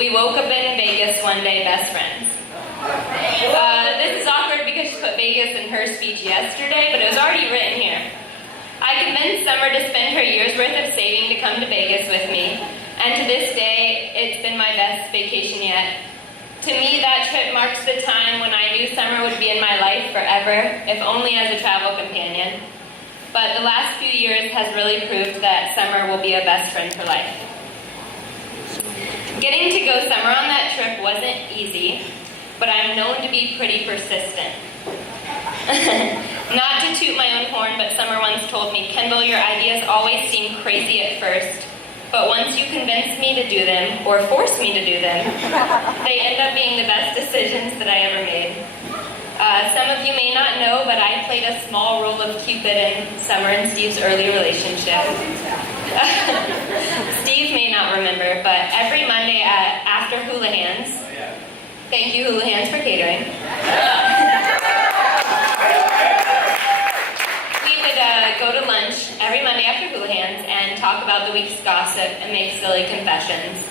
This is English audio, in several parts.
We woke up in Vegas one day, best friends. This is awkward because she put Vegas in her speech yesterday, but it was already written here. I convinced Summer to spend her year's worth of saving to come to Vegas with me, and to this day, it's been my best vacation yet. To me, that trip marks the time when I knew Summer would be in my life forever, if only as a travel companion. But the last few years has really proved that Summer will be a best friend for life. Getting to go Summer on that trip wasn't easy, but I'm known to be pretty persistent. Not to toot my own horn, but Summer once told me, "Kendall, your ideas always seem crazy at first, but once you convince me to do them, or force me to do them, they end up being the best decisions that I ever made." Some of you may not know, but I played a small role of Cupid in Summer and Steve's early relationship. Steve may not remember, but every Monday after Hula Hands, thank you Hula Hands for catering, we would go to lunch every Monday after Hula Hands and talk about the week's gossip and make silly confessions.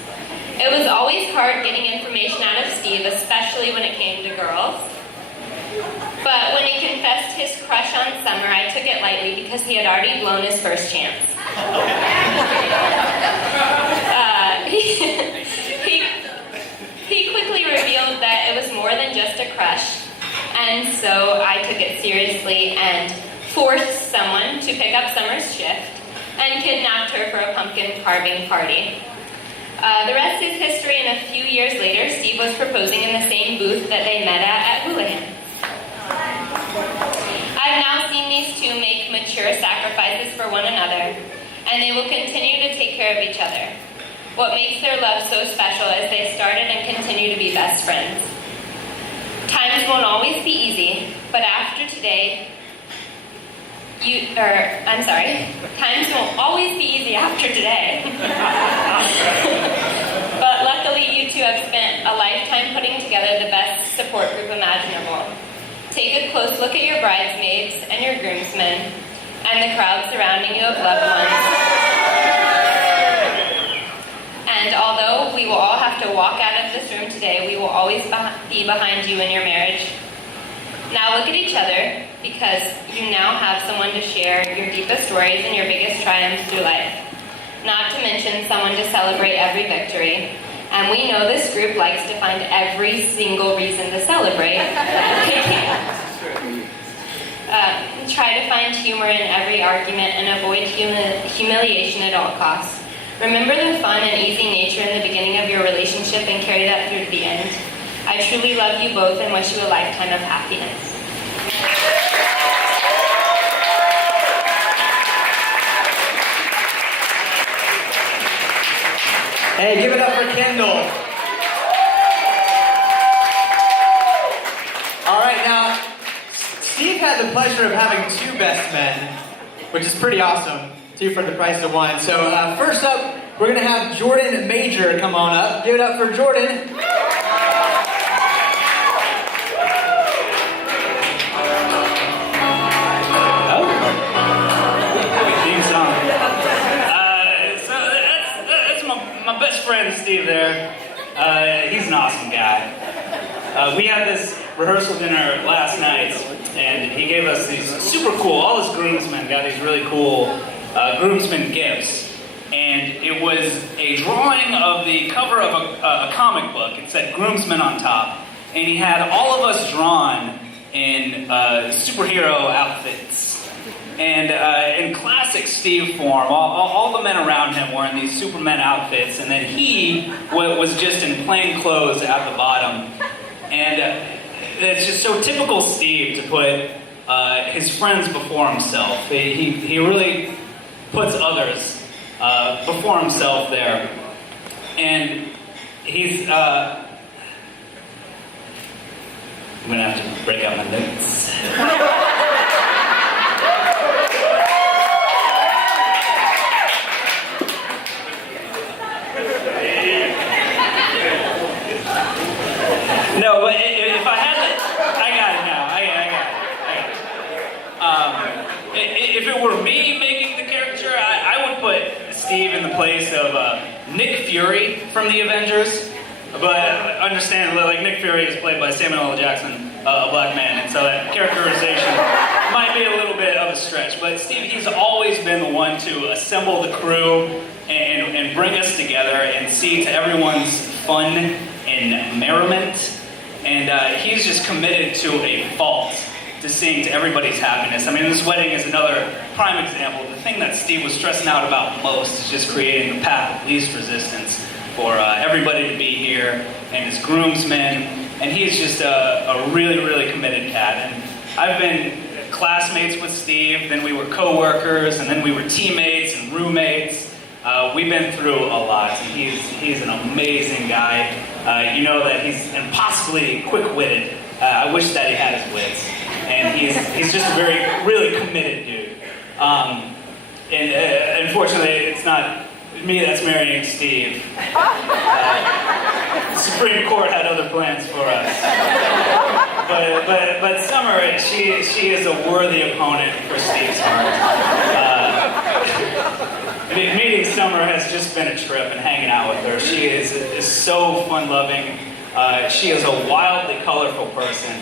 It was always hard getting information out of Steve, especially when it came to girls. But when he confessed his crush on Summer, I took it lightly because he had already blown his first chance. He quickly revealed that it was more than just a crush, and so I took it seriously and forced someone to pick up Summer's shift and kidnapped her for a pumpkin carving party. The rest is history, and a few years later, Steve was proposing in the same booth that they met at Hula Hands. I've now seen these two make mature sacrifices for one another, and they will continue to take care of each other. What makes their love so special is they started and continue to be best friends. Times won't always be easy, but after today, times won't always be easy after today. But luckily, you two have spent a lifetime putting together the best support group imaginable. Take a close look at your bridesmaids and your groomsmen and the crowd surrounding you of loved ones. And although we will all have to walk out of this room today, we will always be behind you in your marriage. Now look at each other, because you now have someone to share your deepest stories and your biggest triumphs through life. Not to mention someone to celebrate every victory. And we know this group likes to find every single reason to celebrate. Try to find humor in every argument and avoid humiliation at all costs. Remember the fun and easy nature in the beginning of your relationship and carry that through to the end. I truly love you both and wish you a lifetime of happiness. Hey, give it up for Kendall. All right, now, Steve had the pleasure of having two best men, which is pretty awesome. Two for the price of one. So first up, we're going to have Jordan Major come on up. Give it up for Jordan. Friend Steve there. He's an awesome guy. We had this rehearsal dinner last night, and he gave us these super cool, all his groomsmen got these really cool groomsmen gifts. And it was a drawing of the cover of a comic book. It said groomsmen on top. And he had all of us drawn in superhero outfits. And in classic Steve form, all the men around him were in these Superman outfits, and then he was just in plain clothes at the bottom. And it's just so typical Steve to put his friends before himself. He really puts others before himself there. And he's... I'm going to have to break out my notes. No, but if I had it, I got it now. I got it. If it were me making the caricature, I would put Steve in the place of Nick Fury from the Avengers. But understand, like Nick Fury is played by Samuel L. Jackson, a black man, and so that characterization might be a little bit of a stretch. But Steve, he's always been the one to assemble the crew and bring us together and see to everyone's fun and merriment. And he's just committed to a fault to seeing to everybody's happiness. I mean, this wedding is another prime example. The thing that Steve was stressing out about most is just creating the path of least resistance for everybody to be here and his groomsmen. And he is just a really, really committed cat. And I've been classmates with Steve, then we were co-workers, and then we were teammates and roommates. We've been through a lot, and he's an amazing guy. You know that he's impossibly quick-witted. I wish that he had his wits. And he's just a really committed dude. And unfortunately, it's not me that's marrying Steve. The Supreme Court had other plans for us. But Summer, she is a worthy opponent for Steve's heart. Meeting Summer has just been a trip, and hanging out with her. She is so fun-loving. She is a wildly colorful person.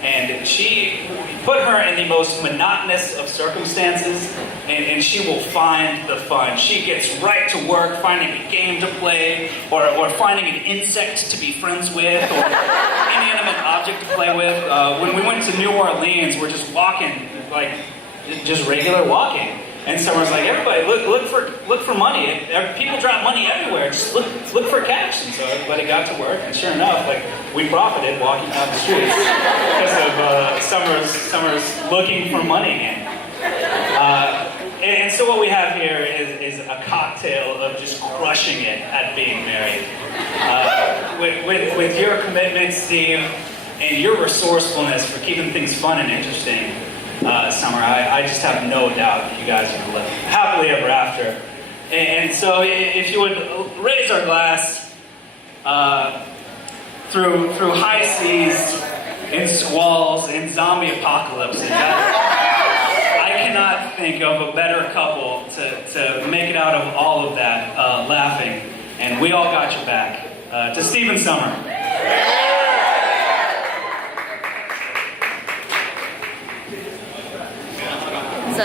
And she put her in the most monotonous of circumstances, and she will find the fun. She gets right to work finding a game to play, or finding an insect to be friends with, or an inanimate object to play with. When we went to New Orleans, we're just walking, like, just regular walking. And Summer's like, everybody, look for money. People drop money everywhere. Just look for cash. And so everybody got to work, and sure enough, like, we profited walking down the streets because of Summer's looking for money again. And so what we have here is a cocktail of just crushing it at being married. With your commitment, Steve, and your resourcefulness for keeping things fun and interesting. Summer, I just have no doubt that you guys are going to live happily ever after. And so if you would raise our glass through high seas, in squalls, in zombie apocalypses, I cannot think of a better couple to make it out of all of that laughing. And we all got your back. To Steve and Summer. So